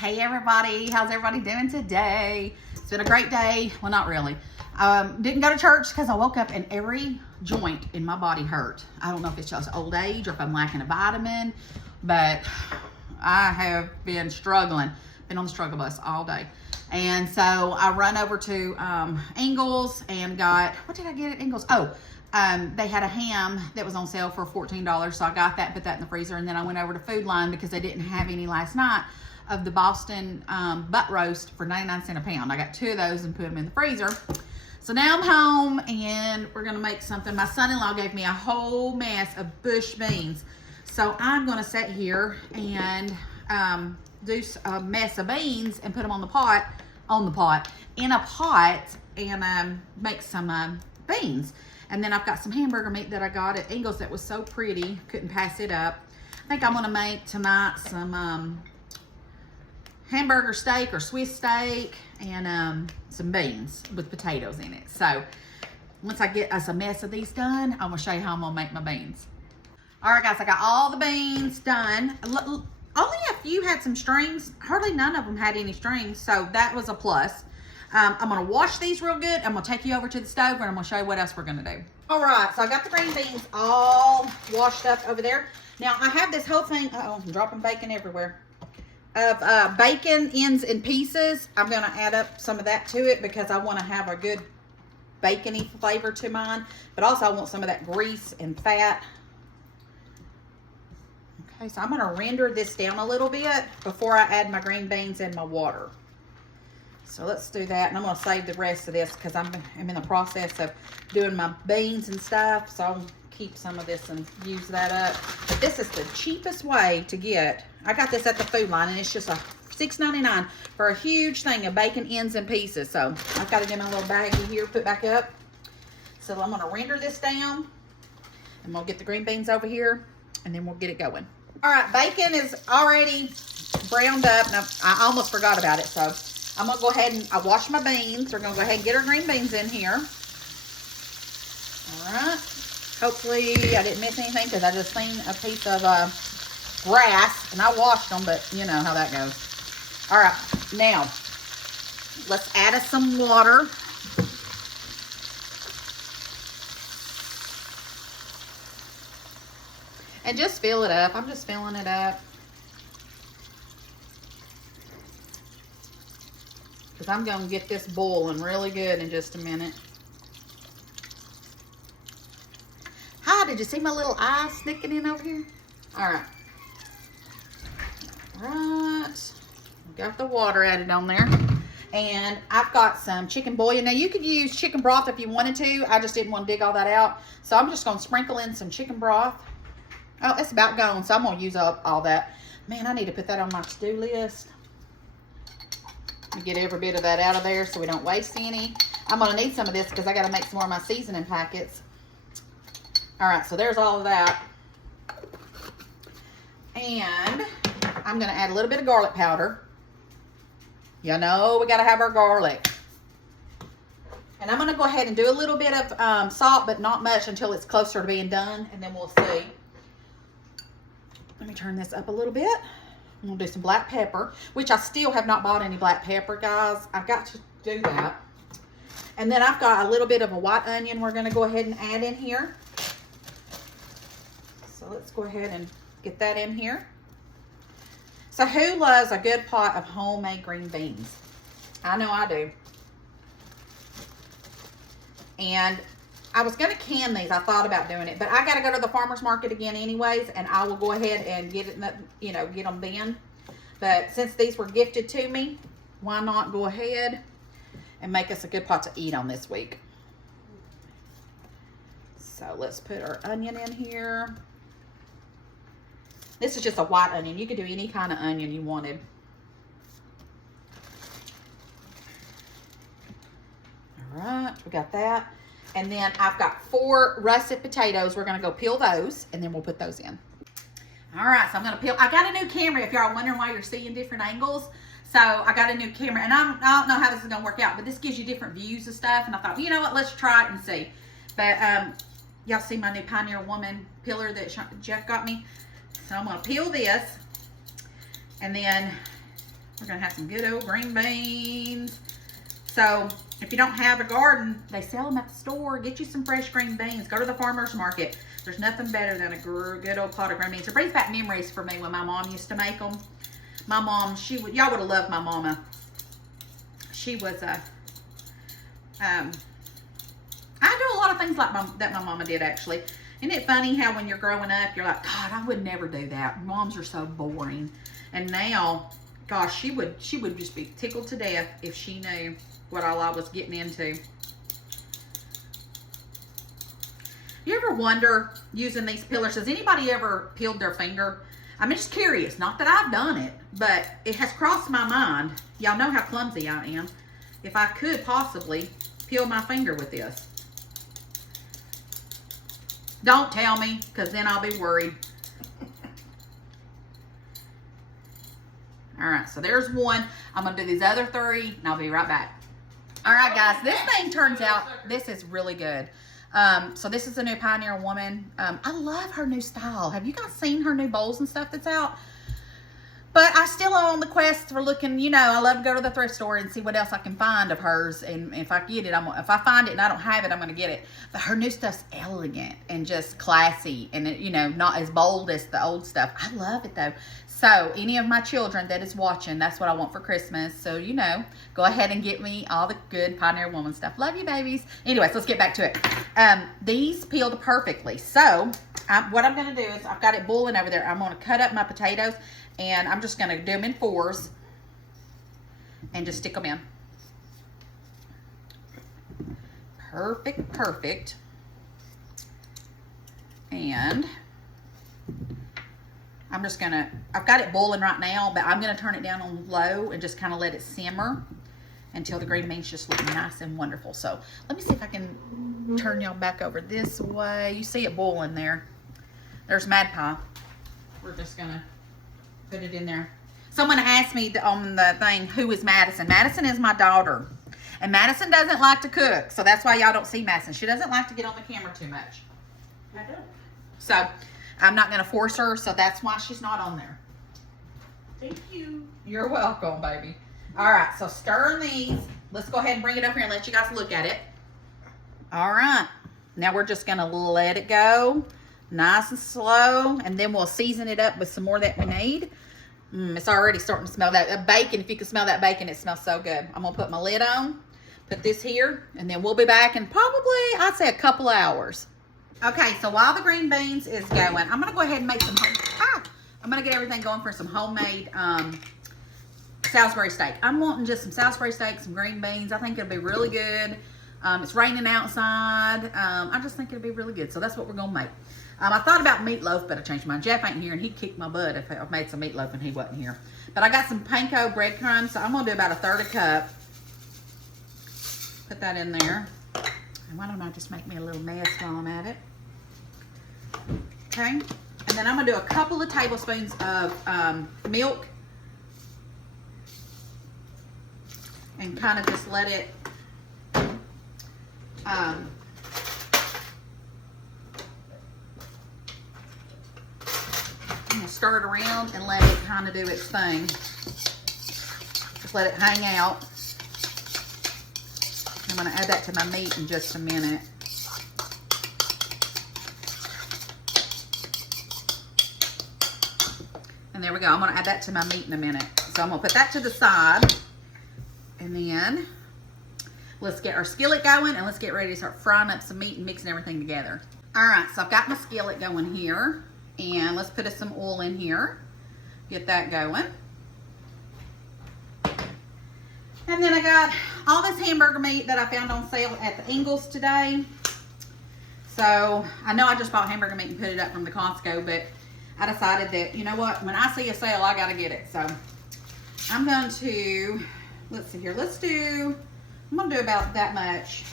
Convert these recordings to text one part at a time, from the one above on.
Hey everybody, how's everybody doing today? It's been a great day. Well, not really. Didn't go to church because I woke up and every joint in my body hurt. I don't know if it's just old age or if I'm lacking a vitamin, but I have been struggling. Been on the struggle bus all day. And so I run over to Ingles and got, what did I get at Ingles? Oh, they had a ham that was on sale for $14. So I got that, put that in the freezer. And then I went over to Food Line because they didn't have any last night of the Boston butt roast for 99 cents a pound. I got 2 of those and put them in the freezer. So now I'm home and we're gonna make something. My son-in-law gave me a whole mess of bush beans. So I'm gonna sit here and do a mess of beans and put them in a pot, and make some beans. And then I've got some hamburger meat that I got at Ingles that was so pretty, couldn't pass it up. I think I'm gonna make tonight some hamburger steak or Swiss steak and some beans with potatoes in it. So once I get us a mess of these done, I'm gonna show you how I'm gonna make my beans. All right guys, I got all the beans done. Only a few had some strings. Hardly none of them had any strings, so that was a plus. I'm gonna wash these real good. I'm gonna take you over to the stove and I'm gonna show you what else we're gonna do. All right, so I got the green beans all washed up over there. Now I have this whole thing, uh-oh, I'm dropping bacon everywhere, of bacon ends and pieces. I'm gonna add up some of that to it because I wanna have a good bacony flavor to mine, but also I want some of that grease and fat. Okay, so I'm gonna render this down a little bit before I add my green beans and my water. So let's do that, and I'm gonna save the rest of this because I'm in the process of doing my beans and stuff, so I'll keep some of this and use that up. But this is the cheapest way to get. I got this at the Food Line, and it's just a $6.99 for a huge thing of bacon ends and pieces. So I've got it in my little baggie here, put back up. So I'm gonna render this down, and we'll get the green beans over here, and then we'll get it going. All right, bacon is already browned up, and I almost forgot about it, so I'm gonna go ahead and I washed my beans. We're gonna go ahead and get our green beans in here. All right. Hopefully I didn't miss anything because I just seen a piece of grass and I washed them, but you know how that goes. All right, now let's add us some water. And just fill it up. I'm just filling it up. Because I'm going to get this boiling really good in just a minute. Hi, did you see my little eye sticking in over here? All right. All right. Got the water added on there. And I've got some chicken bouillon. Now, you could use chicken broth if you wanted to. I just didn't want to dig all that out. So I'm just going to sprinkle in some chicken broth. Oh, it's about gone, so I'm going to use up all that. Man, I need to put that on my to-do list. Get every bit of that out of there so we don't waste any. I'm going to need some of this because I got to make some more of my seasoning packets. All right, so there's all of that. And I'm going to add a little bit of garlic powder. You know we got to have our garlic. And I'm going to go ahead and do a little bit of salt, but not much until it's closer to being done, and then we'll see. Let me turn this up a little bit. I'm going to do some black pepper, which I still have not bought any black pepper, guys. I've got to do that. And then I've got a little bit of a white onion we're going to go ahead and add in here. So let's go ahead and get that in here. So who loves a good pot of homemade green beans? I know I do. And I was going to can these. I thought about doing it, but I got to go to the farmer's market again anyways, and I will go ahead and get it, you know, get them then. But since these were gifted to me, why not go ahead and make us a good pot to eat on this week? So let's put our onion in here. This is just a white onion. You could do any kind of onion you wanted. All right, we got that. And then I've got 4 russet potatoes. We're going to go peel those, and then we'll put those in. All right, so I'm going to peel. I got a new camera, if y'all are wondering why you're seeing different angles. So I got a new camera, and I don't know how this is going to work out, but this gives you different views of stuff. And I thought, well, you know what, let's try it and see. But y'all see my new Pioneer Woman peeler that Jeff got me? So I'm going to peel this, and then We're gonna have some good old green beans. So if you don't have a garden, they sell them at the store. Get you some fresh green beans. Go to the farmer's market. There's nothing better than a good old pot of green beans. It brings back memories for me when my mom used to make them. My mom, y'all would have loved my mama. She was a, I do a lot of things like that my mama did, actually. Isn't it funny how when you're growing up, you're like, God, I would never do that. Moms are so boring. And now, gosh, she would just be tickled to death if she knew what all I was getting into. You ever wonder, using these peelers, has anybody ever peeled their finger? I'm just curious. Not that I've done it, but it has crossed my mind. Y'all know how clumsy I am. If I could possibly peel my finger with this. Don't tell me, because then I'll be worried. All right, so there's one. I'm going to do these other 3, and I'll be right back. All right, guys, this thing turns out, this is really good. So this is a new Pioneer Woman. I love her new style. Have you guys seen her new bowls and stuff that's out? But I still am on the quest for looking, you know, I love to go to the thrift store and see what else I can find of hers. And if I get it, if I find it and I don't have it, I'm going to get it. But her new stuff's elegant and just classy and, you know, not as bold as the old stuff. I love it, though. So any of my children that is watching, that's what I want for Christmas. So, you know, go ahead and get me all the good Pioneer Woman stuff. Love you, babies. Anyways, let's get back to it. These peeled perfectly. So what I'm going to do is I've got it boiling over there. I'm going to cut up my potatoes. And I'm just going to do them in 4s and just stick them in. Perfect, perfect. And I'm just going to, I've got it boiling right now, but I'm going to turn it down on low and just kind of let it simmer until the green beans just look nice and wonderful. So let me see if I can turn y'all back over this way. You see it boiling there. There's Mad Pie. We're just going to put it in there. Someone asked me on the thing, who is Madison? Madison is my daughter. And Madison doesn't like to cook. So that's why y'all don't see Madison. She doesn't like to get on the camera too much. I don't. So I'm not going to force her. So that's why she's not on there. Thank you. You're welcome, baby. All right. So stirring these. Let's go ahead and bring it up here and let you guys look at it. All right. Now we're just going to let it go. Nice and slow, and then we'll season it up with some more that we need. It's already starting to smell that bacon. If you can smell that bacon, it smells so good. I'm gonna put my lid on, put this here, and then we'll be back in probably, I'd say, a couple of hours. Okay, so while the green beans is going, I'm gonna go ahead and make some I'm gonna get everything going for some homemade Salisbury steak. I'm wanting just some Salisbury steak, some green beans. I think it'll be really good. It's raining outside. I just think it'll be really good. So that's what we're gonna make. I thought about meatloaf, but I changed my mind. Jeff ain't here, and he'd kick my butt if I made some meatloaf and he wasn't here. But I got some panko breadcrumbs, so I'm going to do about 1/3 cup. Put that in there. And why don't I just make me a little mess while I'm at it? Okay. And then I'm going to do a couple of tablespoons of milk. And kind of just let it... stir it around and let it kind of do its thing. Just let it hang out. I'm going to add that to my meat in just a minute. And there we go. I'm going to add that to my meat in a minute. So I'm going to put that to the side. And then let's get our skillet going and let's get ready to start frying up some meat and mixing everything together. All right, so I've got my skillet going here. And let's put some oil in here. Get that going. And then I got all this hamburger meat that I found on sale at the Ingles today. So I know I just bought hamburger meat and put it up from the Costco, but I decided that, you know what, when I see a sale, I gotta get it. So I'm going to, let's see here, I'm gonna do about that much.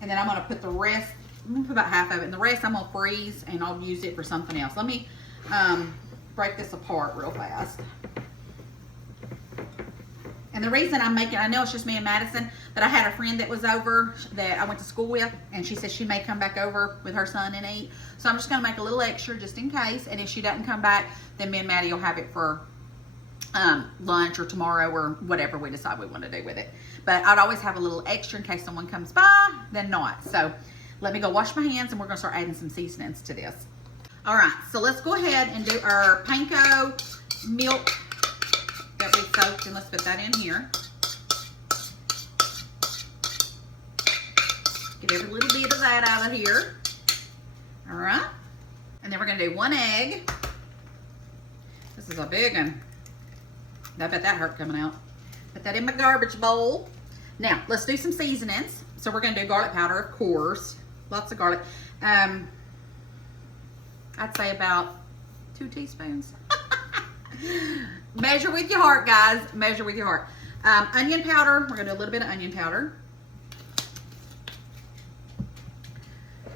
And then I'm gonna put the rest, I'm gonna put about half of it, and the rest I'm gonna freeze and I'll use it for something else. Let me break this apart real fast. And the reason I'm making, I know it's just me and Madison, but I had a friend that was over that I went to school with, and she said she may come back over with her son and eat. So I'm just gonna make a little extra just in case, and if she doesn't come back, then me and Maddie will have it for lunch or tomorrow or whatever we decide we want to do with it. But I'd always have a little extra in case someone comes by, then not. So let me go wash my hands and we're gonna start adding some seasonings to this. All right, so let's go ahead and do our panko milk that we soaked, and let's put that in here. Get every little bit of that out of here. All right, and then we're gonna do 1 egg. This is a big one. I bet that hurt coming out. Put that in my garbage bowl. Now, let's do some seasonings. So we're gonna do garlic powder, of course. Lots of garlic. I'd say about 2 teaspoons. Measure with your heart, guys. Measure with your heart. Onion powder. We're gonna do a little bit of onion powder.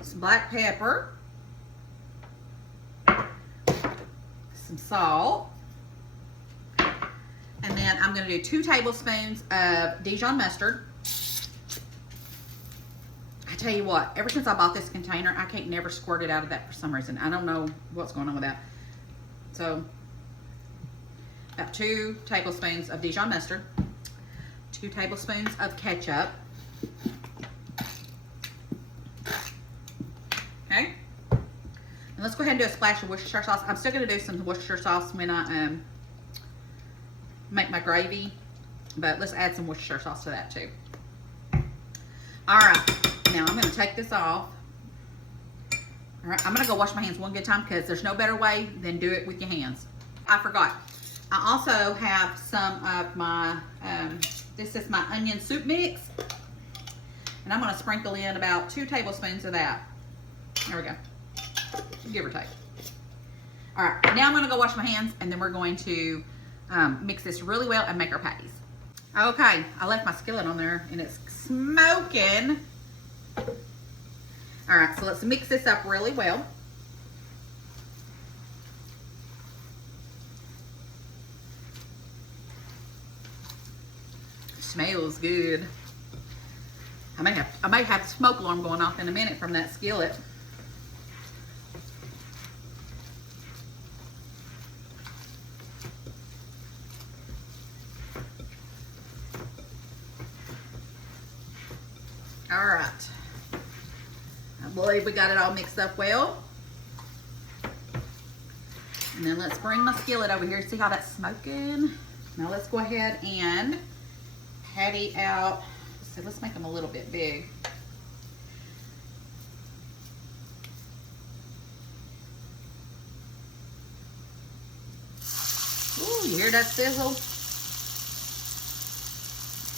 Some black pepper. Some salt. And then I'm gonna do 2 tablespoons of Dijon mustard. I tell you what, ever since I bought this container, I can't never squirt it out of that for some reason. I don't know what's going on with that. So, about 2 tablespoons of Dijon mustard, 2 tablespoons of ketchup. Okay. And let's go ahead and do a splash of Worcestershire sauce. I'm still gonna do some Worcestershire sauce when I make my gravy, but let's add some Worcestershire sauce to that too. All right, now I'm gonna take this off. All right, I'm gonna go wash my hands one good time because there's no better way than do it with your hands. I forgot. I also have some of my, this is my onion soup mix, and I'm gonna sprinkle in about 2 tablespoons of that. There we go, give or take. All right, now I'm gonna go wash my hands, and then we're going to mix this really well and make our patties. Okay, I left my skillet on there and it's smoking. All right, so let's mix this up really well. Smells good. I may have the smoke alarm going off in a minute from that skillet. All right, I believe we got it all mixed up well. And then let's bring my skillet over here. See how that's smoking? Now let's go ahead and patty out. So let's make them a little bit big. Ooh, you hear that sizzle?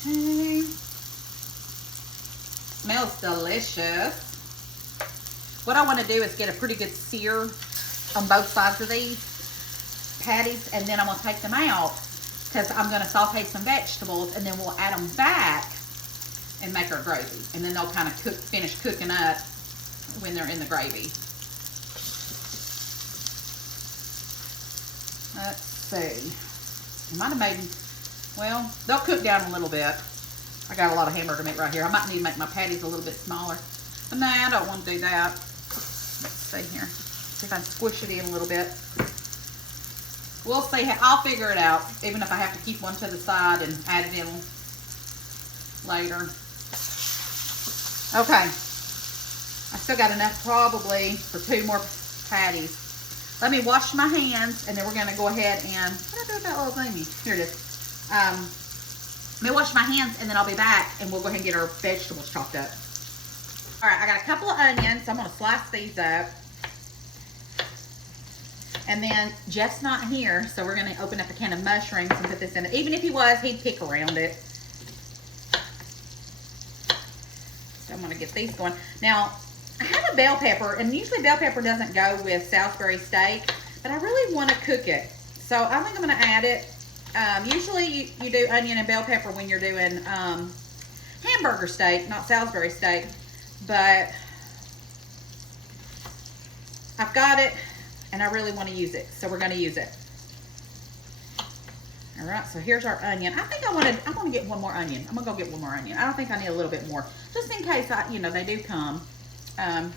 Okay. Smells delicious. What I want to do is get a pretty good sear on both sides of these patties, and then I'm going to take them out because I'm going to saute some vegetables, and then we'll add them back and make our gravy, and then they'll kind of finish cooking up when they're in the gravy. Let's see. I might have made, well, they'll cook down a little bit. I got a lot of hamburger meat right here. I might need to make my patties a little bit smaller. But nah, I don't want to do that. Let's see here. See if I can squish it in a little bit. We'll see. I'll figure it out. Even if I have to keep one to the side and add it in later. Okay. I still got enough probably for 2 more patties. Let me wash my hands, and then we're going to go ahead and, what did I do with that little thingy? Here it is. Let me wash my hands, and then I'll be back, and we'll go ahead and get our vegetables chopped up. All right, I got a couple of onions, so I'm going to slice these up. And then Jeff's not here, so we're going to open up a can of mushrooms and put this in it. Even if he was, he'd pick around it. So I'm going to get these going. Now, I have a bell pepper, and usually bell pepper doesn't go with Salisbury steak, but I really want to cook it. So I think I'm going to add it. Usually you do onion and bell pepper when you're doing hamburger steak, not Salisbury steak, but I've got it and I really want to use it, so we're going to use it. All right, so here's our onion. I think I want to get one more onion. I'm going to go get one more onion. I don't think I need a little bit more, just in case they do come. And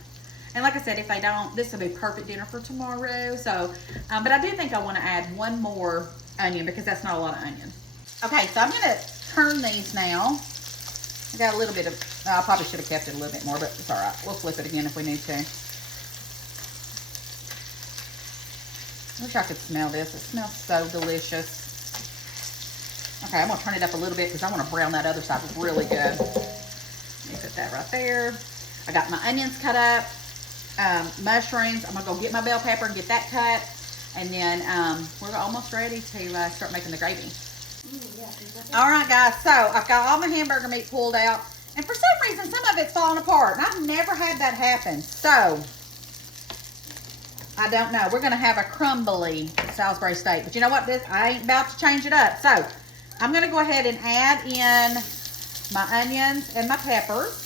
like I said, if they don't, this will be perfect dinner for tomorrow. So, but I do think I want to add one more onion because that's not a lot of onion. Okay, so I'm gonna turn these now. I got a little bit of, I probably should have kept it a little bit more, but it's all right. We'll flip it again if we need to. I wish I could smell this. It smells so delicious. Okay, I'm gonna turn it up a little bit because I want to brown that other side really good. Let me put that right there. I got my onions cut up, mushrooms. I'm gonna go get my bell pepper and get that cut. And then we're almost ready to start making the gravy. All right, guys, so I've got all my hamburger meat pulled out. And for some reason, some of it's falling apart. And I've never had that happen. So, I don't know. We're going to have a crumbly Salisbury steak. But you know what? I ain't about to change it up. So, I'm going to go ahead and add in my onions and my peppers.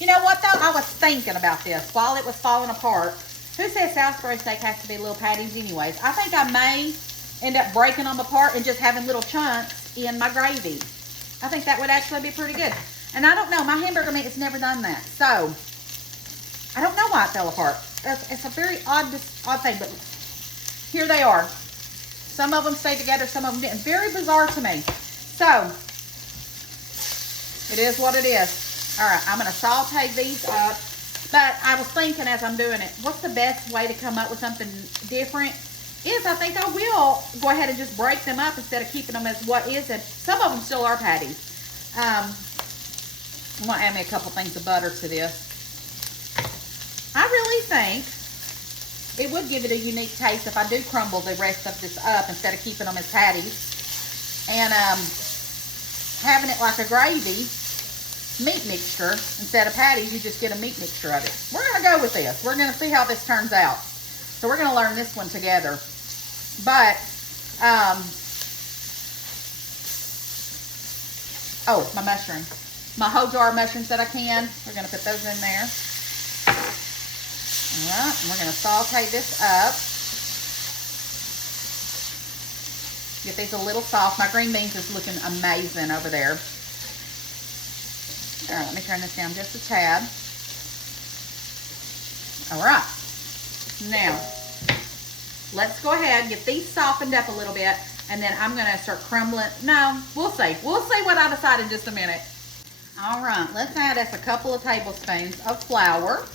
You know what, though? I was thinking about this while it was falling apart. Who says Salisbury steak has to be little patties anyways? I think I may end up breaking them apart and just having little chunks in my gravy. I think that would actually be pretty good. And I don't know, my hamburger meat has never done that. So, I don't know why it fell apart. It's a very odd thing, but here they are. Some of them stayed together, some of them didn't. Very bizarre to me. So, it is what it is. All right, I'm going to saute these up. But I was thinking as I'm doing it, what's the best way to come up with something different? Is I think I will go ahead and just break them up instead of keeping them as what is. And some of them still are patties. I'm going to add me a couple things of butter to this. I really think it would give it a unique taste if I do crumble the rest of this up instead of keeping them as patties. And having it like a gravy meat mixture instead of patties, you just get a meat mixture of it. We're going to go with this. We're going to see how this turns out. So we're going to learn this one together. But, oh, my mushroom. My whole jar of mushrooms that I can. We're going to put those in there. All right, and we're going to saute this up. Get these a little soft. My green beans is looking amazing over there. All right, let me turn this down just a tad. All right. Now, let's go ahead and get these softened up a little bit, and then I'm going to start crumbling. No, we'll see. We'll see what I decide in just a minute. All right, let's add us a couple of tablespoons of flour.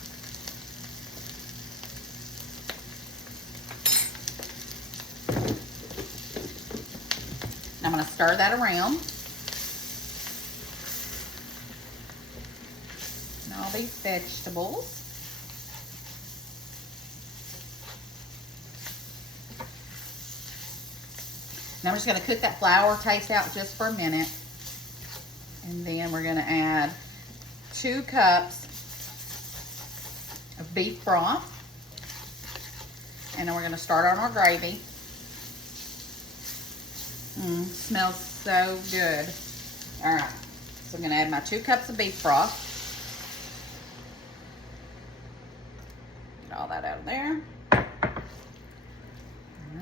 I'm going to stir that around. And all these vegetables. Now I'm just going to cook that flour taste out just for a minute. And then we're going to add 2 cups of beef broth. And then we're going to start on our gravy. Smells so good. All right, so I'm going to add my 2 cups of beef broth. Get all that out of there. All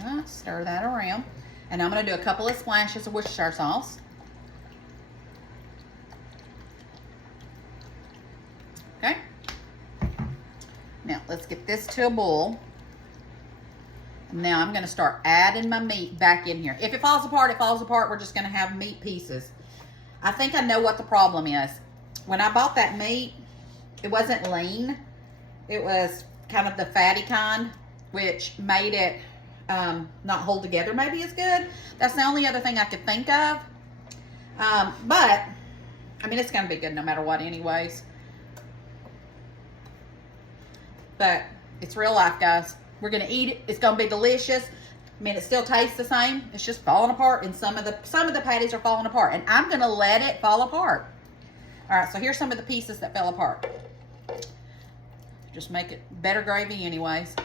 right, stir that around. And I'm going to do a couple of splashes of Worcestershire sauce. Okay. Now, let's get this to a boil. Now I'm going to start adding my meat back in here. If it falls apart, it falls apart. We're just going to have meat pieces. I think I know what the problem is. When I bought that meat, it wasn't lean. It was kind of the fatty kind, which made it not hold together maybe as good. That's the only other thing I could think of. But, I mean, it's going to be good no matter what anyways. But it's real life, guys. We're going to eat it. It's going to be delicious. I mean, it still tastes the same. It's just falling apart, and some of the patties are falling apart. And I'm going to let it fall apart. All right, so here's some of the pieces that fell apart. Just make it better gravy anyways.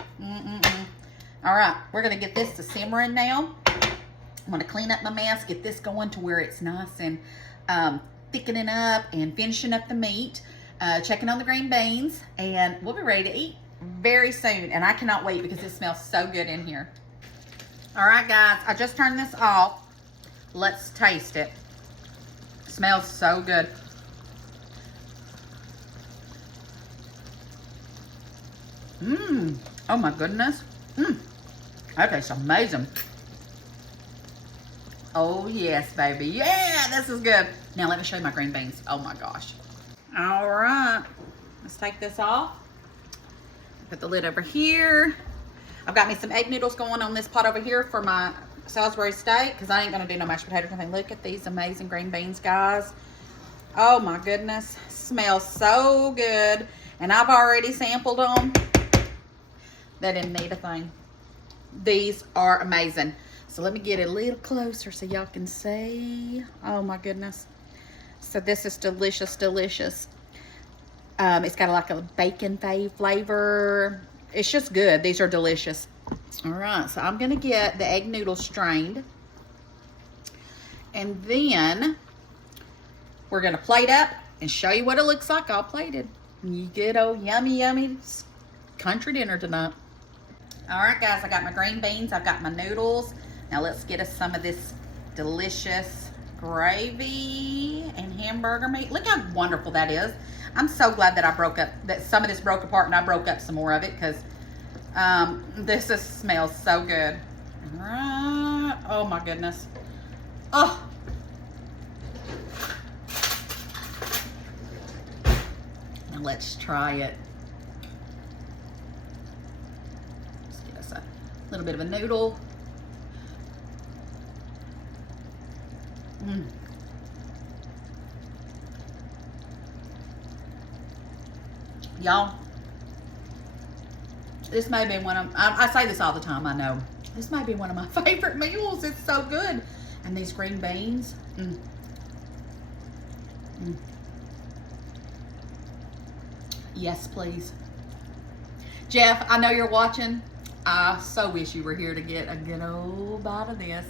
All right, we're going to get this to simmering now. I'm going to clean up my mess, get this going to where it's nice and thickening up and finishing up the meat. Checking on the green beans, and we'll be ready to eat very soon. And I cannot wait because it smells so good in here. All right, guys, I just turned this off. Let's taste it. It smells so good. Oh my goodness. That tastes amazing. Oh yes, baby. Yeah, this is good. Now let me show you my green beans. Oh my gosh. All right, let's take this off. Put the lid over here. I've got me some egg noodles going on this pot over here for my Salisbury steak because I ain't gonna do no mashed potatoes or anything. Look at these amazing green beans, guys. Oh my goodness, smells so good. And I've already sampled them. They didn't need a thing. These are amazing. So let me get a little closer so y'all can see. Oh my goodness. So this is delicious, delicious. It's got like a bacon flavor. It's just good. These are delicious. All right, so I'm gonna get the egg noodles strained. And then we're gonna plate up and show you what it looks like all plated. You good old yummy, yummy country dinner tonight. All right, guys, I got my green beans. I've got my noodles. Now let's get us some of this delicious gravy and hamburger meat. Look how wonderful that is. I'm so glad that that some of this broke apart and I broke up some more of it because this just smells so good. All right. Oh my goodness. Oh. Now let's try it. Let's get us a little bit of a noodle. Y'all, this may be one of, I say this all the time, I know. This may be one of my favorite meals. It's so good. And these green beans. Yes, please. Jeff, I know you're watching. I so wish you were here to get a good old bite of this.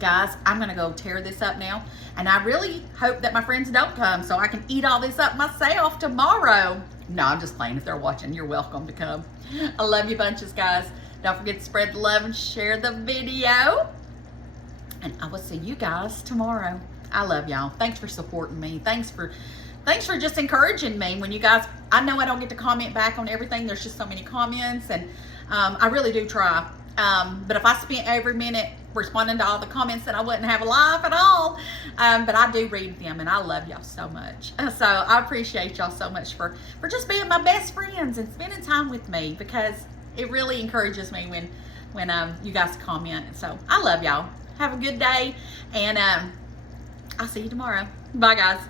Guys, I'm gonna go tear this up now, and I really hope that my friends don't come so I can eat all this up myself tomorrow. No, I'm just playing. If they're watching, you're welcome to come. I love you bunches, guys. Don't forget to spread the love and share the video, and I will see you guys tomorrow. I love y'all. Thanks for supporting me. Thanks for just encouraging me. When you guys, I know I don't get to comment back on everything. There's just so many comments, and I really do try. But if I spent every minute responding to all the comments, then I wouldn't have a life at all. But I do read them, and I love y'all so much. So I appreciate y'all so much for just being my best friends and spending time with me, because it really encourages me when you guys comment. So I love y'all. Have a good day, and I'll see you tomorrow. Bye, guys.